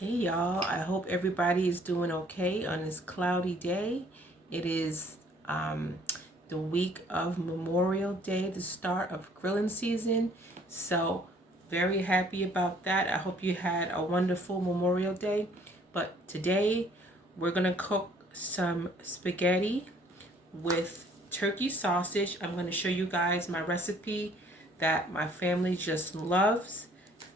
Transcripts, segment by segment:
Hey y'all, I hope everybody is doing okay on this cloudy day. It is the week of Memorial Day, the start of grilling season. So, very happy about that. I hope you had a wonderful Memorial Day. But today, we're going to cook some spaghetti with turkey sausage. I'm going to show you guys my recipe that my family just loves.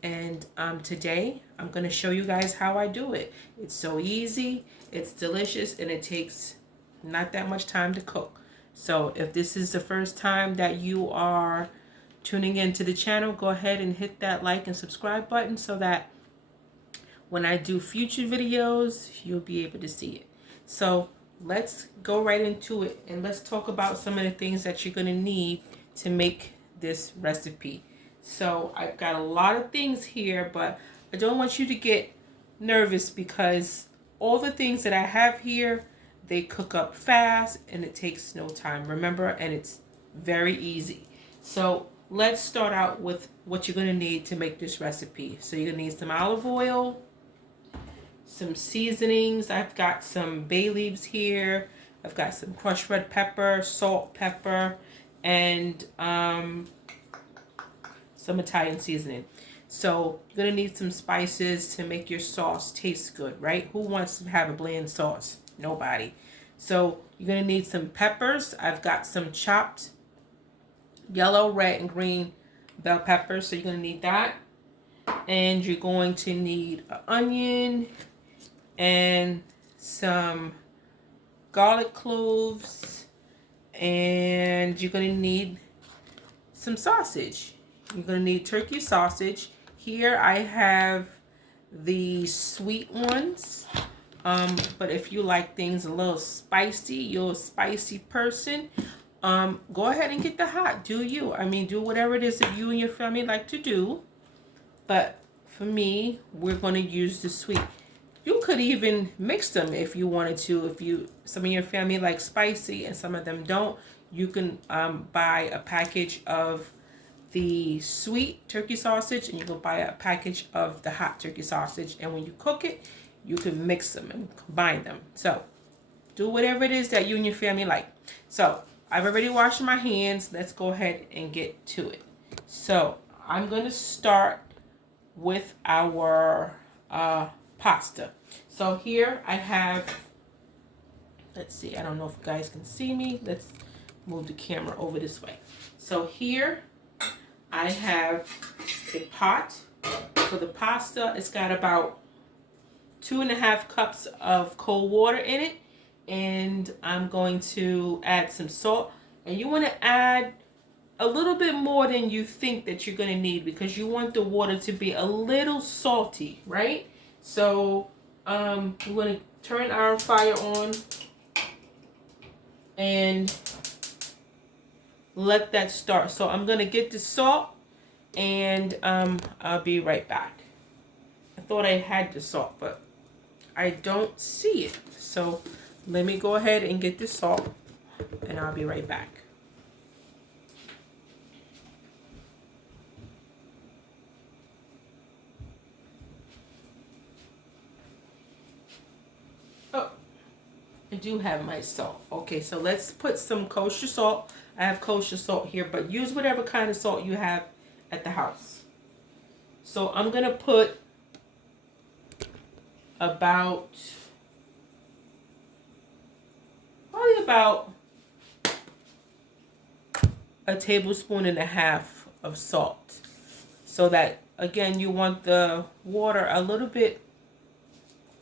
And today I'm going to show you guys how I do it. It's so easy, it's delicious, and it takes not that much time to cook. So if this is the first time that you are tuning into the channel, go ahead and hit that like and subscribe button so that when I do future videos, you'll be able to see it. So let's go right into it and let's talk about some of the things that you're going to need to make this recipe. So I've got a lot of things here, but I don't want you to get nervous because all the things that I have here, they cook up fast and it takes no time. Remember, and it's very easy. So let's start out with what you're going to need to make this recipe. So you're going to need some olive oil, some seasonings. I've got some bay leaves here. I've got some crushed red pepper, salt, pepper, and some Italian seasoning. So you're gonna need some spices to make your sauce taste good, right? Who wants to have a bland sauce? Nobody. So you're gonna need some peppers. I've got some chopped yellow, red, and green bell peppers. So you're gonna need that. And you're going to need an onion and some garlic cloves. And you're gonna need some sausage. You're going to need turkey sausage. Here I have the sweet ones. But if you like things a little spicy, you're a spicy person, go ahead and get the hot. Do you. I mean, do whatever it is that you and your family like to do. But for me, we're going to use the sweet. You could even mix them if you wanted to. If some of your family like spicy and some of them don't, you can buy a package of the sweet turkey sausage and you can buy a package of the hot turkey sausage, and when you cook it you can mix them and combine them. So do whatever it is that you and your family like. So I've already washed my hands. Let's go ahead and get to it. So I'm going to start with our pasta. So here I have, let's see, I don't know if you guys can see me. Let's move the camera over this way. So here I have a pot for the pasta. It's got about 2.5 cups of cold water in it. And I'm going to add some salt. And you want to add a little bit more than you think that you're going to need because you want the water to be a little salty, right? So we're going to turn our fire on and let that start. So I'm going to get the salt and I'll be right back. I thought I had the salt, but I don't see it. So let me go ahead and get the salt and I'll be right back. Oh, I do have my salt. Okay, so let's put some kosher salt. I have kosher salt here, but use whatever kind of salt you have at the house. So I'm going to put about, probably about 1.5 tablespoons of salt. So that, again, you want the water a little bit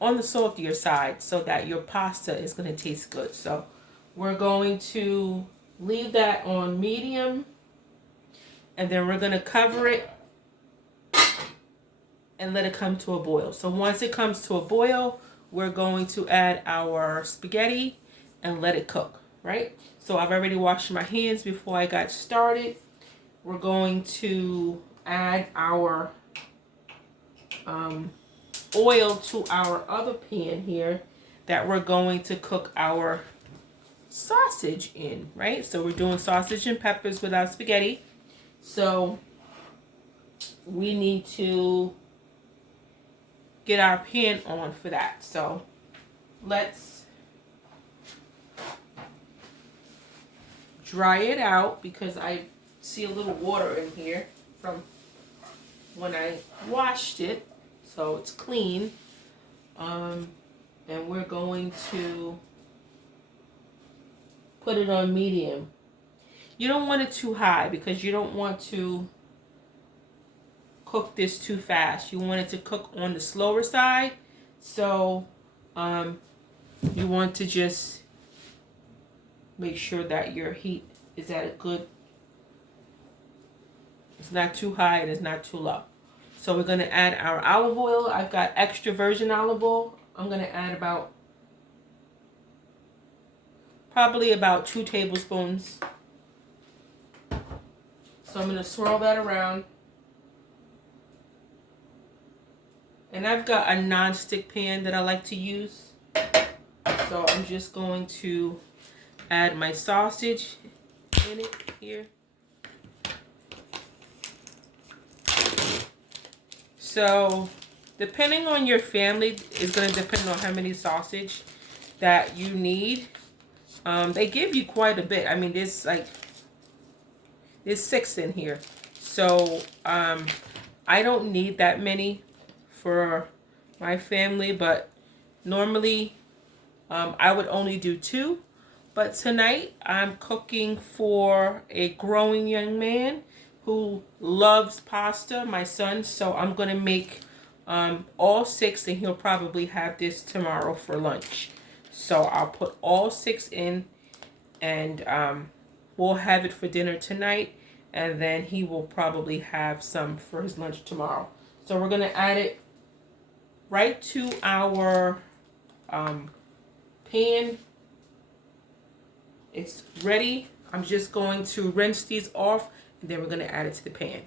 on the saltier side so that your pasta is going to taste good. So we're going to leave that on medium and then we're going to cover it and let it come to a boil. So once it comes to a boil, we're going to add our spaghetti and let it cook, right? So I've already washed my hands before I got started. We're going to add our oil to our other pan here that we're going to cook our sausage in, right? So we're doing sausage and peppers with our spaghetti. So we need to get our pan on for that. So let's dry it out because I see a little water in here from when I washed it, so it's clean. And we're going to put it on medium. You don't want it too high because you don't want to cook this too fast. You want it to cook on the slower side. So you want to just make sure that your heat is at a good, it's not too high and it's not too low. So we're going to add our olive oil. I've got extra virgin olive oil. I'm going to add probably about 2 tablespoons. So I'm going to swirl that around. And I've got a non-stick pan that I like to use. So I'm just going to add my sausage in it here. So depending on your family is going to depend on how many sausage that you need. They give you quite a bit. I mean, there's 6 in here. So I don't need that many for my family, but normally I would only do 2. But tonight I'm cooking for a growing young man who loves pasta, my son. So I'm going to make all 6, and he'll probably have this tomorrow for lunch. So I'll put all 6 in, and we'll have it for dinner tonight, and then he will probably have some for his lunch tomorrow. So we're going to add it right to our pan. It's ready. I'm just going to rinse these off, and then we're going to add it to the pan.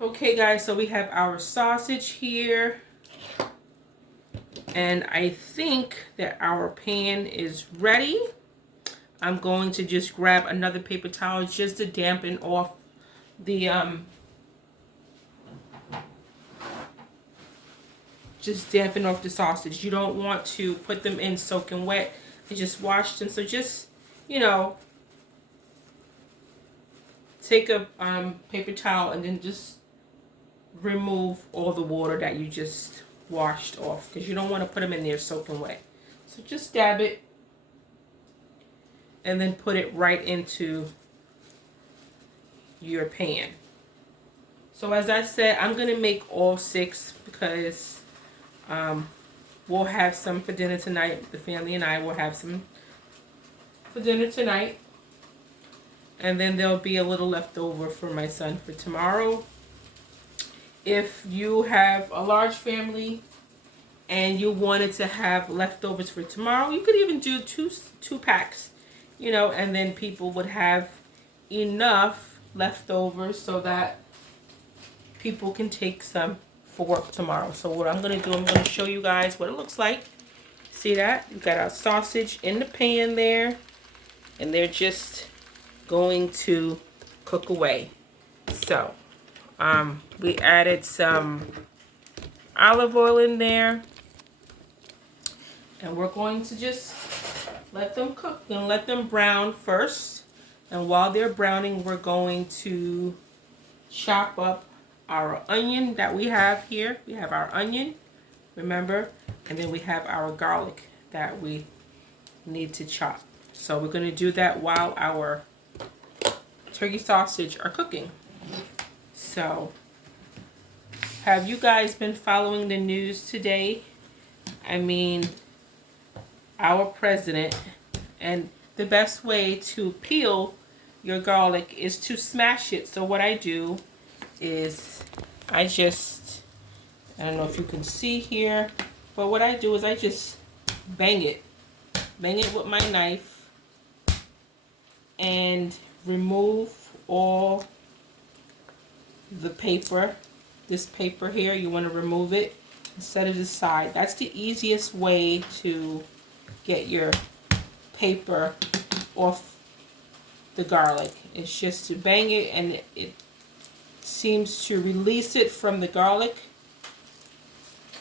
Okay guys, so we have our sausage here, and I think that our pan is ready. I'm going to just grab another paper towel just to dampen off the sausage. You don't want to put them in soaking wet. I just washed them, so just, you know, take a paper towel and then just remove all the water that you just washed off, because you don't want to put them in there soaking wet. So just dab it and then put it right into your pan. So as I said, I'm going to make all 6 because we'll have some for dinner tonight. The family and I will have some for dinner tonight. And then there'll be a little left over for my son for tomorrow. If you have a large family and you wanted to have leftovers for tomorrow, you could even do two packs, you know, and then people would have enough leftovers so that people can take some for work tomorrow. So what I'm going to do, I'm going to show you guys what it looks like. See that? We've got our sausage in the pan there, and they're just going to cook away. So we added some olive oil in there, and we're going to just let them cook and let them brown first. And while they're browning, we're going to chop up our onion that we have here. We have our onion, remember, and then we have our garlic that we need to chop. So we're going to do that while our turkey sausage are cooking. So, have you guys been following the news today? I mean, our president, and the best way to peel your garlic is to smash it. So what I do is I don't know if you can see here, but what I do is I just bang it with my knife and remove all the paper. This paper here, you want to remove it and set it aside. That's the easiest way to get your paper off the garlic. It's just to bang it, and it seems to release it from the garlic,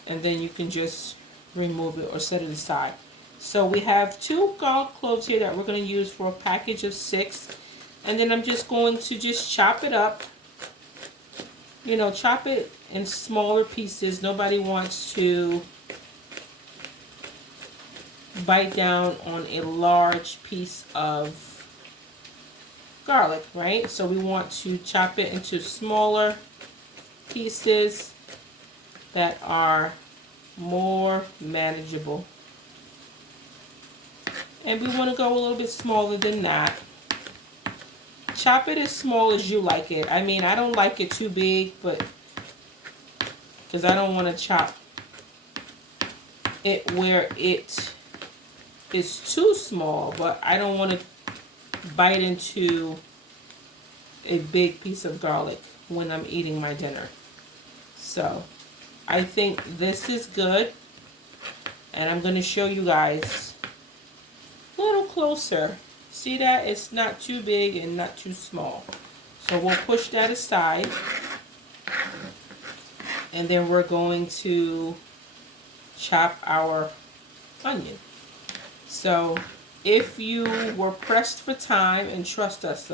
and then you can just remove it or set it aside. So we have 2 garlic cloves here that we're going to use for a package of 6, and then I'm just going to just chop it up. You know, chop it in smaller pieces. Nobody wants to bite down on a large piece of garlic, right? So we want to chop it into smaller pieces that are more manageable. And we want to go a little bit smaller than that. Chop it as small as you like it. I mean, I don't like it too big, but because I don't want to chop it where it is too small, but I don't want to bite into a big piece of garlic when I'm eating my dinner. So I think this is good, and I'm going to show you guys a little closer. See that? It's not too big and not too small. So we'll push that aside, and then we're going to chop our onion. So if you were pressed for time, and trust us,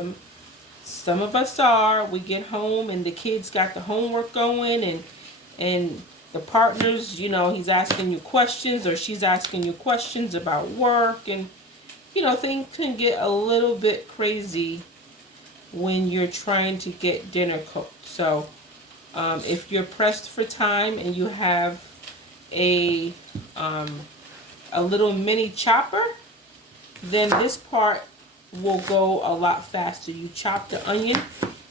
some of us are, we get home and the kids got the homework going, and the partners, you know, he's asking you questions or she's asking you questions about work, and you know, things can get a little bit crazy when you're trying to get dinner cooked. So if you're pressed for time and you have a little mini chopper, then this part will go a lot faster. You chop the onion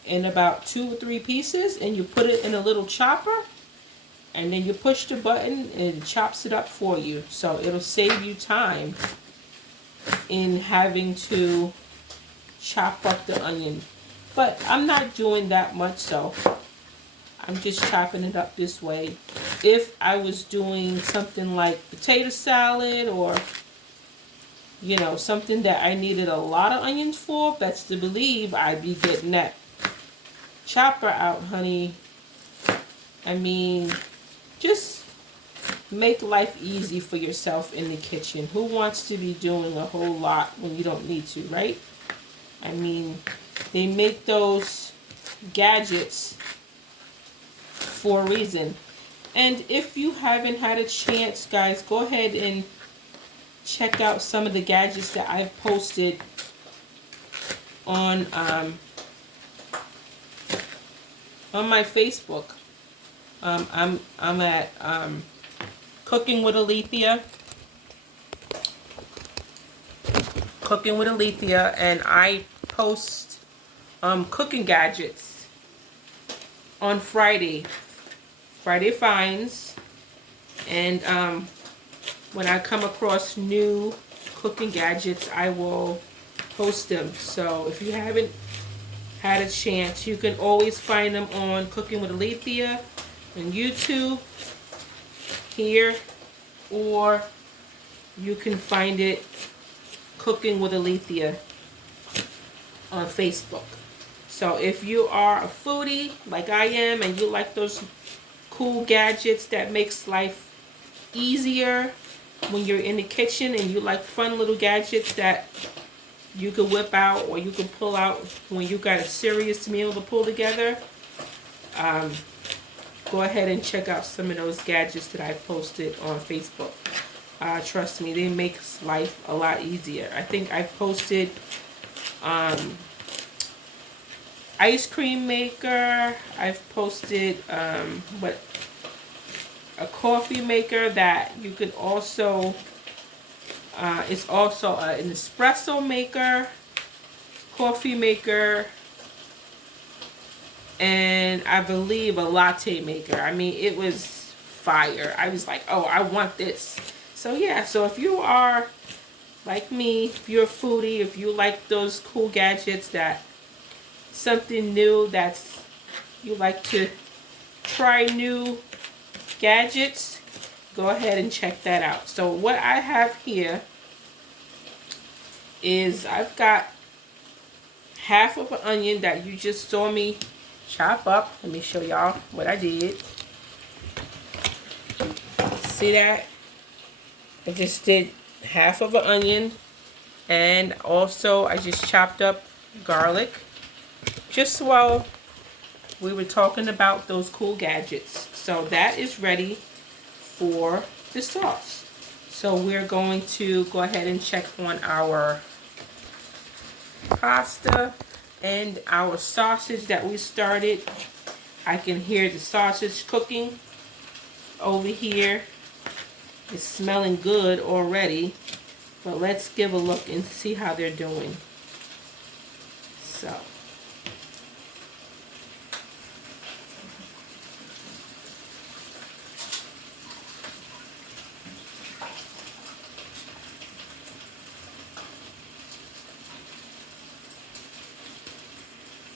in about 2 or 3 pieces, and you put it in a little chopper, and then you push the button and it chops it up for you. So it'll save you time in having to chop up the onion. But I'm not doing that much, so I'm just chopping it up this way. If I was doing something like potato salad, or you know, something that I needed a lot of onions for, best to believe I'd be getting that chopper out, honey. I mean, just make life easy for yourself in the kitchen. Who wants to be doing a whole lot when you don't need to, right? I mean, they make those gadgets for a reason. And if you haven't had a chance, guys, go ahead and check out some of the gadgets that I've posted on my Facebook. I'm at Cooking with Alethea. Cooking with Alethea, and I post cooking gadgets on Friday finds, and when I come across new cooking gadgets, I will post them. So if you haven't had a chance, you can always find them on Cooking with Alethea on YouTube here, or you can find it Cooking with Alethea on Facebook. So if you are a foodie like I am, and you like those cool gadgets that makes life easier when you're in the kitchen, and you like fun little gadgets that you can whip out or you can pull out when you got a serious meal to pull together, go ahead and check out some of those gadgets that I posted on Facebook. Trust me, they make life a lot easier. I think I posted ice cream maker. I've posted a coffee maker that you can also it's also an espresso maker, coffee maker, and I believe a latte maker. I mean, it was fire. I was like, oh, I want this. So yeah, so if you are like me, if you're a foodie, if you like those cool gadgets, that something new that's you like to try new gadgets, go ahead and check that out. So what I have here is I've got half of an onion that you just saw me chop up. Let me show y'all what I did. See that? I just did half of an onion, and also I just chopped up garlic just while we were talking about those cool gadgets. So that is ready for the sauce. So we're going to go ahead and check on our pasta and our sausage that we started. I can hear the sausage cooking over here. It's smelling good already, but let's give a look and see how they're doing.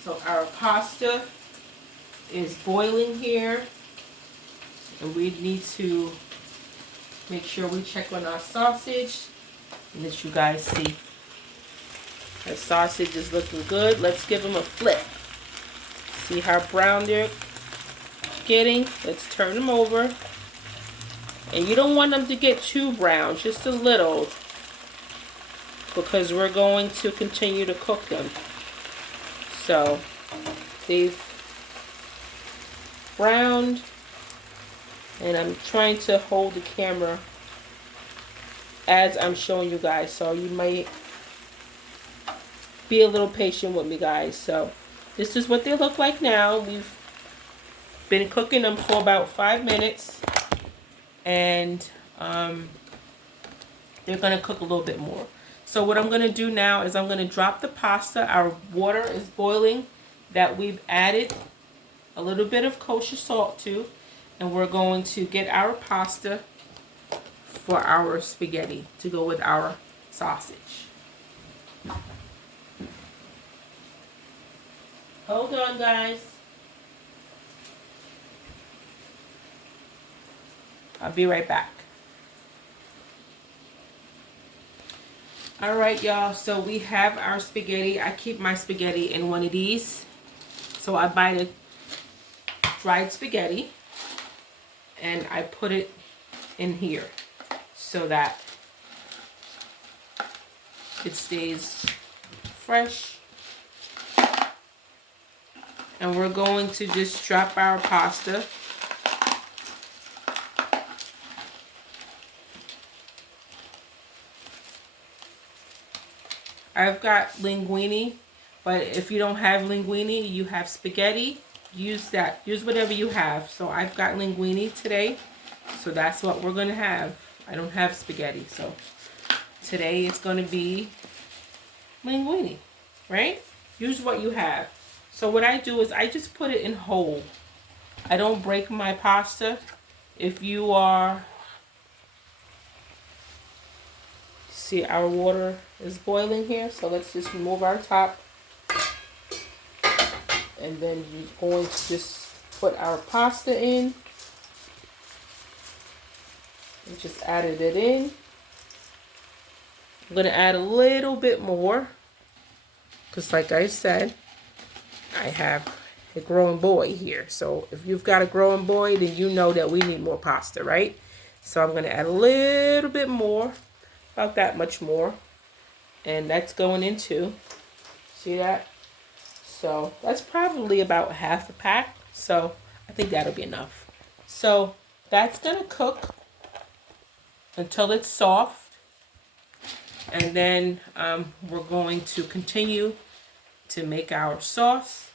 So our pasta is boiling here, and we need to make sure we check on our sausage and let you guys see. Our sausage is looking good. Let's give them a flip. See how brown they're getting? Let's turn them over. And you don't want them to get too brown, just a little, because we're going to continue to cook them. So they've browned, and I'm trying to hold the camera as I'm showing you guys, so you might be a little patient with me, guys. So this is what they look like now. We've been cooking them for about 5 minutes, and they're gonna cook a little bit more. So what I'm gonna do now is I'm gonna drop the pasta. Our water is boiling that we've added a little bit of kosher salt to, and we're going to get our pasta for our spaghetti to go with our sausage. Hold on, guys. I'll be right back. Alright, y'all, so we have our spaghetti. I keep my spaghetti in one of these. So I buy the dried spaghetti and I put it in here so that it stays fresh. And we're going to just drop our pasta. I've got linguine, but if you don't have linguine, you have spaghetti, use that. Use whatever you have. So I've got linguine today, so that's what we're going to have. I don't have spaghetti, so today it's going to be linguine, right? Use what you have. So what I do is I just put it in whole. I don't break my pasta. If you are... See, our water is boiling here, so let's just remove our top. And then we're going to just put our pasta in. We just added it in. I'm going to add a little bit more, because like I said, I have a growing boy here. So if you've got a growing boy, then you know that we need more pasta, right? So I'm going to add a little bit more, about that much more. And that's going into, see that? So that's probably about half a pack. So I think that'll be enough. So that's going to cook until it's soft. And then we're going to continue to make our sauce.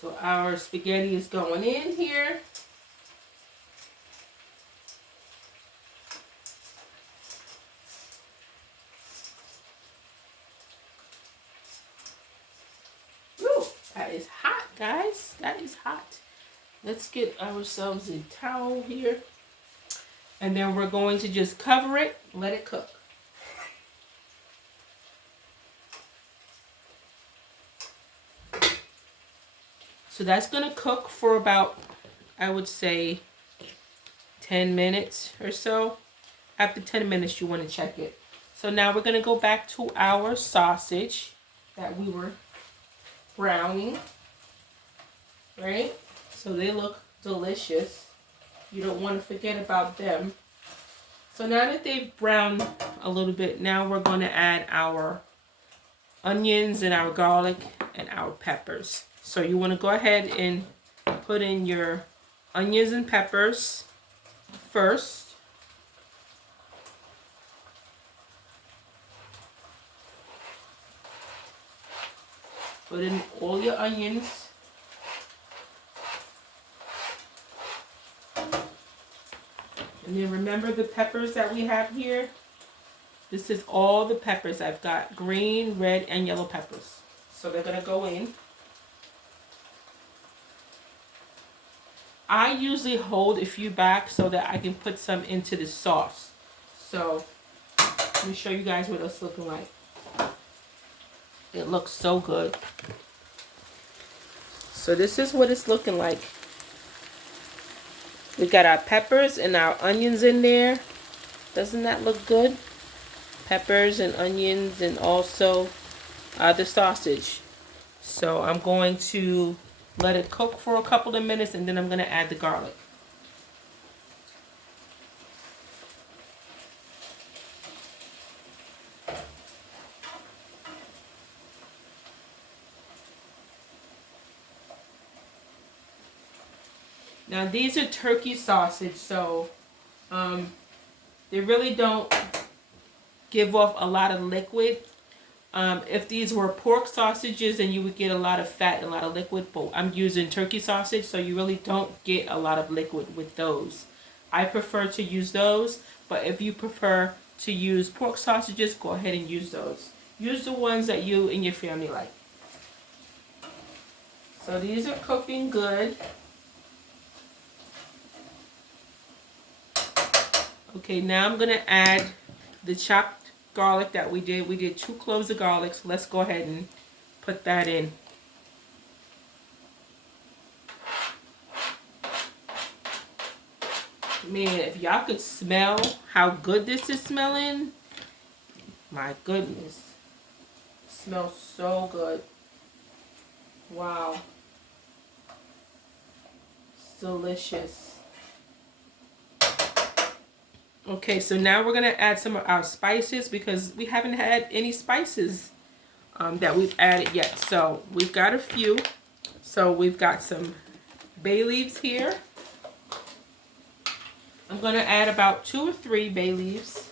So our spaghetti is going in here. That is hot, guys. That is hot. Let's get ourselves a towel here. And then we're going to just cover it, let it cook. So that's going to cook for about, I would say, 10 minutes or so. After 10 minutes, you want to check it. So now we're going to go back to our sausage that we were browning. Right? So they look delicious. You don't want to forget about them. So now that they've browned a little bit, now we're going to add our onions and our garlic and our peppers. So you want to go ahead and put in your onions and peppers first. Put in all your onions. And then remember the peppers that we have here? This is all the peppers. I've got green, red, and yellow peppers. So they're going to go in. I usually hold a few back so that I can put some into the sauce. So let me show you guys what it's looking like. It looks so good. So this is what it's looking like. We got our peppers and our onions in there. Doesn't that look good? Peppers and onions and also the sausage. So I'm going to let it cook for a couple of minutes and then I'm going to add the garlic. Now these are turkey sausage, so they really don't give off a lot of liquid. If these were pork sausages, then you would get a lot of fat and a lot of liquid, but I'm using turkey sausage, so you really don't get a lot of liquid with those. I prefer to use those, but if you prefer to use pork sausages, go ahead and use those. Use the ones that you and your family like. So these are cooking good. Okay, now I'm going to add the chopped garlic that we did. We did 2 cloves of garlic, so let's go ahead and put that in. Man, if y'all could smell how good this is smelling, my goodness. It smells so good. Wow. It's delicious. Okay, so now we're going to add some of our spices because we haven't had any spices that we've added yet. So we've got a few. So we've got some bay leaves here. I'm going to add about 2 or 3 bay leaves.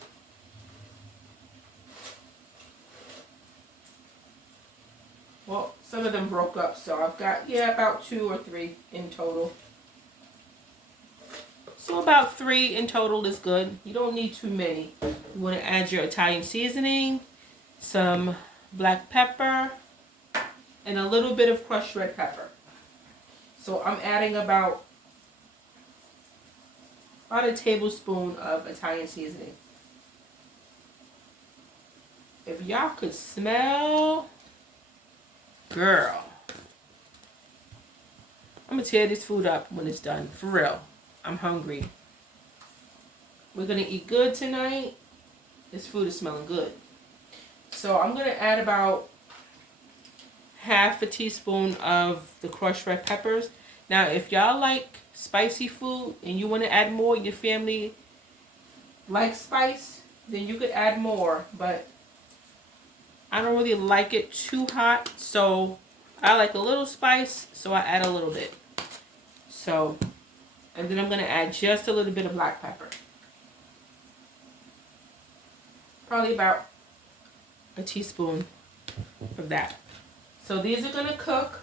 Well, some of them broke up, so I've got, about 2 or 3 in total. So about 3 in total is good. You don't need too many. You want to add your Italian seasoning, some black pepper, and a little bit of crushed red pepper. So I'm adding about a tablespoon of Italian seasoning. If y'all could smell, girl. I'm going to tear this food up when it's done, for real. I'm hungry. We're going to eat good tonight. This food is smelling good. So I'm going to add about half a teaspoon of the crushed red peppers. Now, if y'all like spicy food and you want to add more, your family likes spice, then you could add more. But I don't really like it too hot, so I like a little spice, so I add a little bit. So, and then I'm going to add just a little bit of black pepper. Probably about a teaspoon of that. So these are going to cook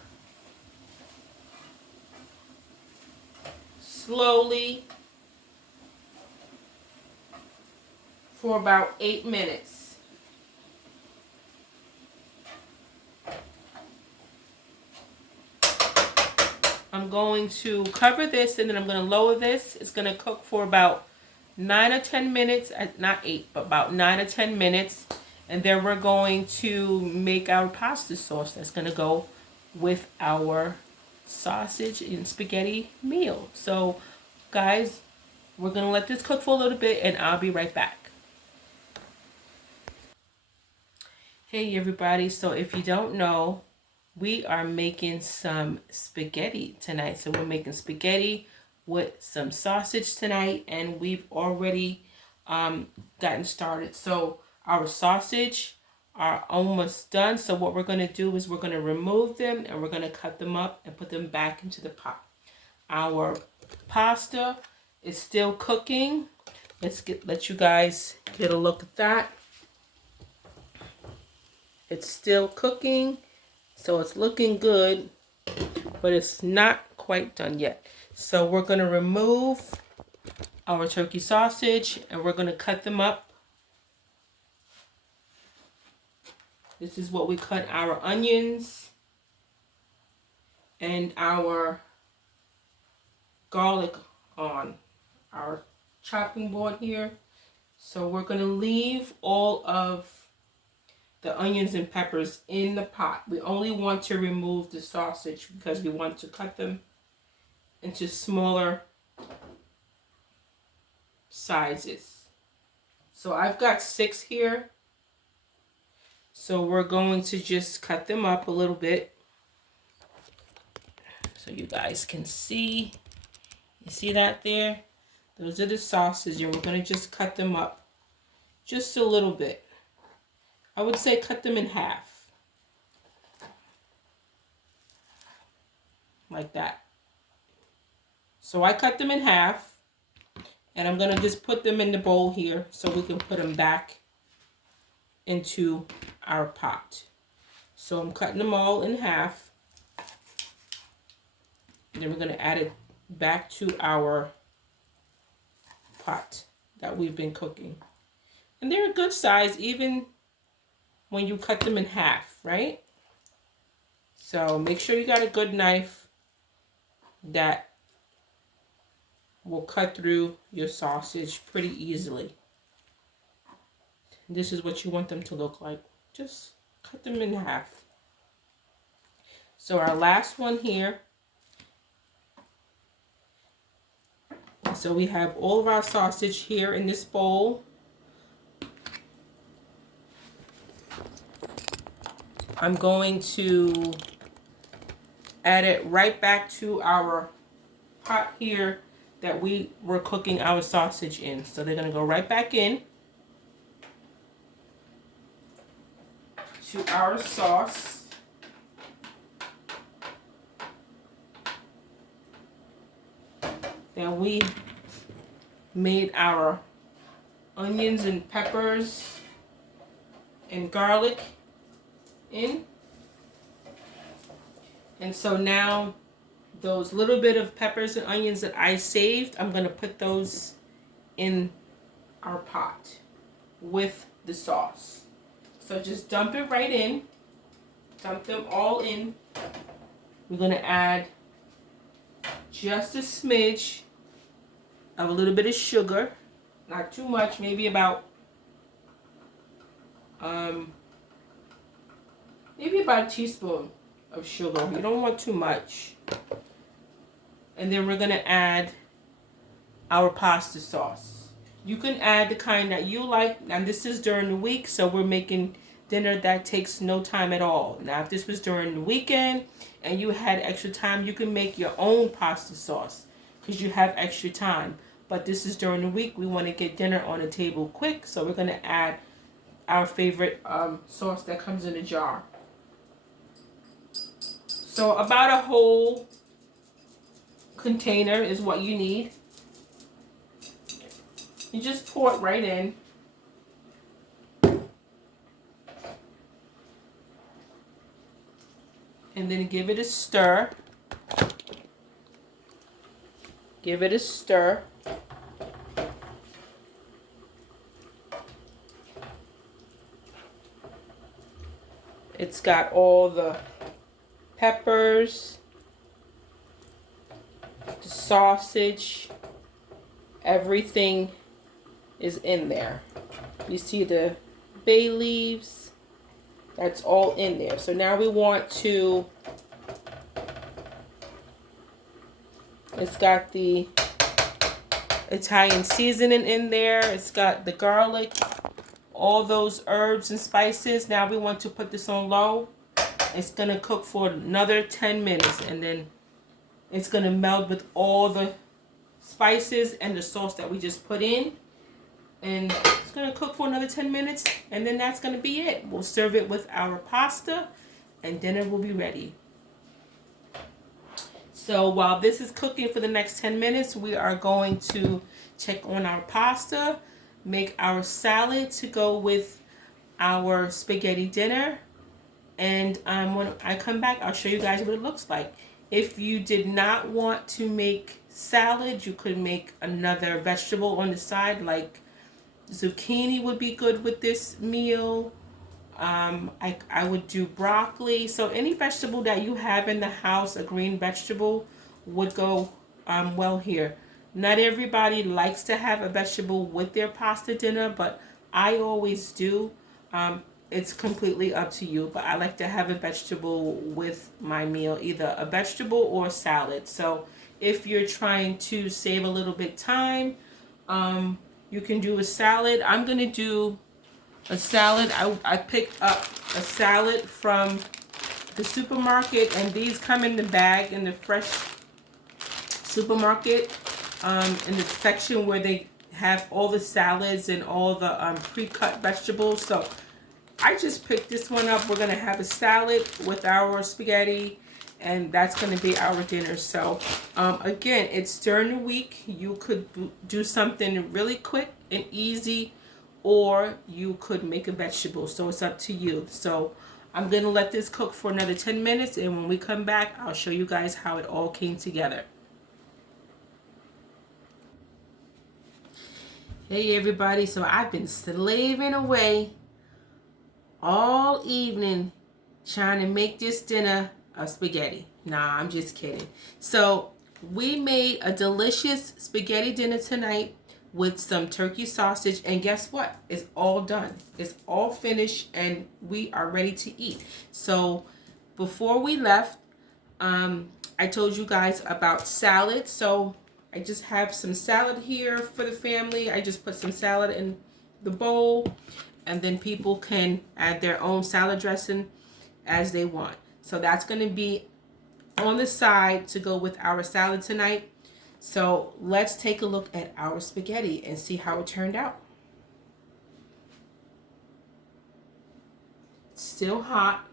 slowly for about 8 minutes. going to cover this and then I'm going to lower this. It's going to cook for about 9 or 10 minutes, not 8, but about 9 or 10 minutes. And then we're going to make our pasta sauce that's going to go with our sausage and spaghetti meal. So, guys, we're going to let this cook for a little bit and I'll be right back. Hey everybody, so if you don't know, we are making some spaghetti tonight. So we're making spaghetti with some sausage tonight, and we've already gotten started. So our sausage are almost done. So what we're going to do is we're going to remove them and we're going to cut them up and put them back into the pot. Our pasta is still cooking. Let you guys get a look at that. It's still cooking, so it's looking good, but it's not quite done yet. So we're going to remove our turkey sausage and we're going to cut them up. This is what we cut our onions and our garlic on our chopping board here. So we're going to leave all of the onions and peppers in the pot. We only want to remove the sausage because we want to cut them into smaller sizes. So I've got 6 here. So we're going to just cut them up a little bit so you guys can see. You see that there? Those are the sausages, and we're going to just cut them up just a little bit. I would say cut them in half. Like that. So I cut them in half. And I'm going to just put them in the bowl here so we can put them back into our pot. So I'm cutting them all in half. And then we're going to add it back to our pot that we've been cooking. And they're a good size even when you cut them in half, right? So make sure you got a good knife that will cut through your sausage pretty easily. This is what you want them to look like. Just cut them in half. So our last one here. So we have all of our sausage here in this bowl. I'm going to add it right back to our pot here that we were cooking our sausage in. So they're going to go right back in to our sauce. Then we made our onions and peppers and garlic in. And so now those little bit of peppers and onions that I saved, I'm going to put those in our pot with the sauce. So just dump it right in. Dump them all in. We're going to add just a smidge of a little bit of sugar. Not too much, maybe about a teaspoon of sugar. You don't want too much. And then we're going to add our pasta sauce. You can add the kind that you like. Now this is during the week, so we're making dinner that takes no time at all. Now if this was during the weekend and you had extra time, you can make your own pasta sauce because you have extra time. But this is during the week. We want to get dinner on the table quick, so we're going to add our favorite sauce that comes in a jar. So about a whole container is what you need. You just pour it right in. And then give it a stir. Give it a stir. It's got all the peppers sausage, everything is in there. You see the bay leaves, that's all in there. So now we want to, it's got the Italian seasoning in there. It's got the garlic, all those herbs and spices. Now we want to put this on low. It's going to cook for another 10 minutes and then it's going to meld with all the spices and the sauce that we just put in. And it's going to cook for another 10 minutes and then that's going to be it. We'll serve it with our pasta and dinner will be ready. So while this is cooking for the next 10 minutes, we are going to check on our pasta, make our salad to go with our spaghetti dinner. And when I come back, I'll show you guys what it looks like. If you did not want to make salad, you could make another vegetable on the side, like zucchini would be good with this meal. I would do broccoli. So any vegetable that you have in the house, a green vegetable, would go well here. Not everybody likes to have a vegetable with their pasta dinner, but I always do. It's completely up to you, but I like to have a vegetable with my meal, either a vegetable or salad. So if you're trying to save a little bit time, you can do a salad. I'm going to do a salad. I picked up a salad from the supermarket, and these come in the bag in the fresh supermarket, in the section where they have all the salads and all the pre-cut vegetables. So I just picked this one up. We're going to have a salad with our spaghetti, and that's going to be our dinner. So again, it's during the week. You could do something really quick and easy, or you could make a vegetable. So it's up to you. So I'm going to let this cook for another 10 minutes, and when we come back, I'll show you guys how it all came together. Hey everybody, so I've been slaving away all evening trying to make this dinner of spaghetti. Nah, I'm just kidding. So we made a delicious spaghetti dinner tonight with some turkey sausage, and guess what? It's all done. It's all finished and we are ready to eat. So before we left, I told you guys about salad. So I just have some salad here for the family. I just put some salad in the bowl, and then people can add their own salad dressing as they want. So that's going to be on the side to go with our salad tonight. So let's take a look at our spaghetti and see how it turned out. It's still hot.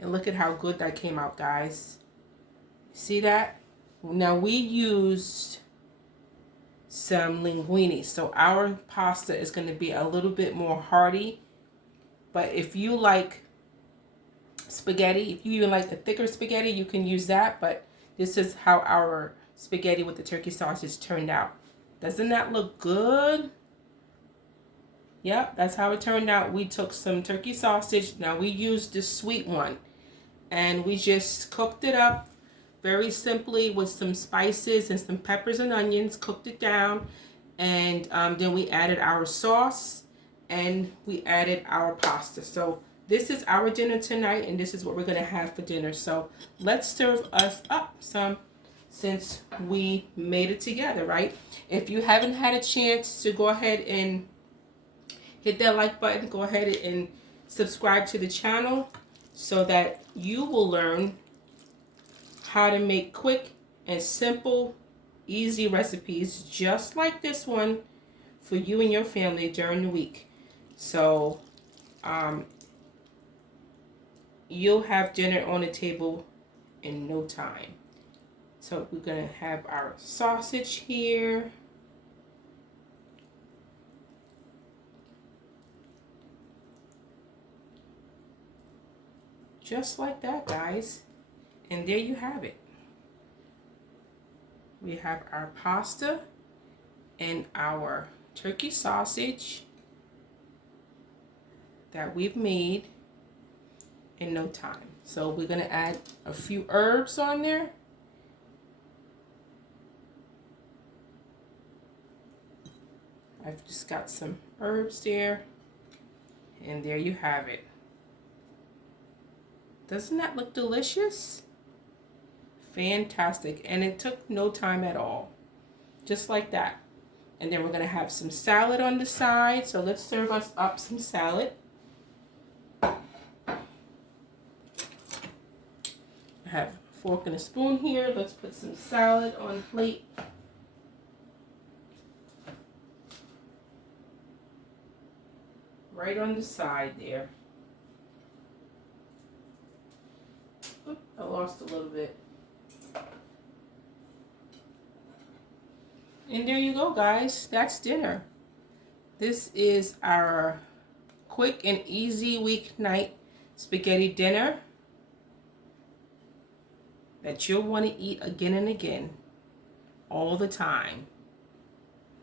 And look at how good that came out, guys. See that? Now we used some linguine, so our pasta is going to be a little bit more hearty. But if you like spaghetti, if you like the thicker spaghetti, you can use that. But this is how our spaghetti with the turkey sausage turned out. Doesn't that look good? Yep, that's how it turned out. We took some turkey sausage. Now we used the sweet one, and we just cooked it up very simply with some spices and some peppers and onions. Cooked it down, and then we added our sauce and we added our pasta. So this is our dinner tonight, and this is what we're going to have for dinner. So let's serve us up some, since we made it together, right? If you haven't had a chance to go ahead and hit that like button, go ahead and subscribe to the channel so that you will learn how to make quick and simple, easy recipes just like this one for you and your family during the week. So you'll have dinner on the table in no time. So we're going to have our sausage here. Just like that, guys. And there you have it. We have our pasta and our turkey sausage that we've made in no time. So we're going to add a few herbs on there. I've just got some herbs there. And there you have it. Doesn't that look delicious? Fantastic. And it took no time at all. Just like that. And then we're going to have some salad on the side. So let's serve us up some salad. I have a fork and a spoon here. Let's put some salad on the plate. Right on the side there. Oop, I lost a little bit. And there you go, guys. That's dinner. This is our quick and easy weeknight spaghetti dinner that you'll want to eat again and again all the time.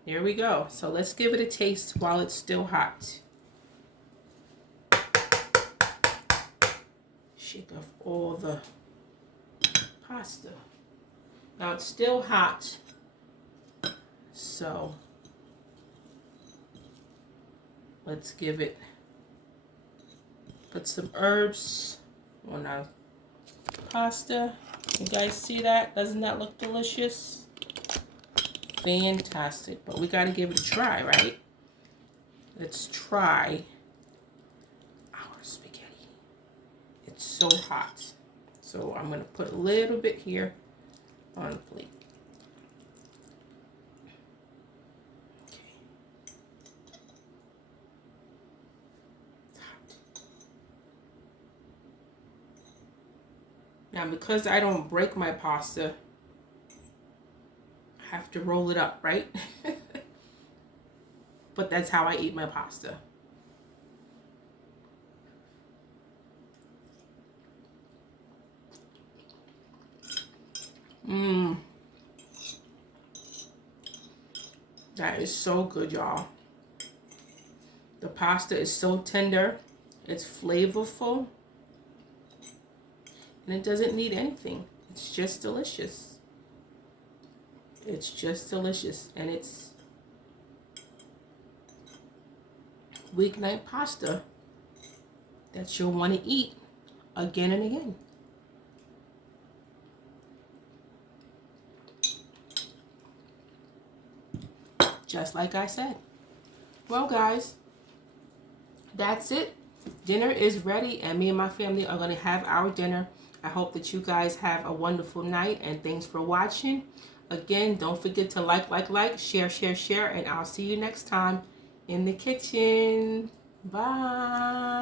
There we go. So let's give it a taste while it's still hot. Shake off all the pasta. Now it's still hot. So let's give it, put some herbs on our pasta. You guys see that? Doesn't that look delicious? Fantastic. But we got to give it a try, right? Let's try our spaghetti. It's so hot. So I'm going to put a little bit here on the plate. Now, because I don't break my pasta, I have to roll it up, right? But that's how I eat my pasta. That is so good, y'all. The pasta is so tender. It's flavorful. And it doesn't need anything. It's just delicious. It's just delicious. And it's weeknight pasta that you'll want to eat again and again. Just like I said. Well, guys, that's it. Dinner is ready, and me and my family are going to have our dinner. I hope that you guys have a wonderful night, and thanks for watching. Again, don't forget to like, share, and I'll see you next time in the kitchen. Bye.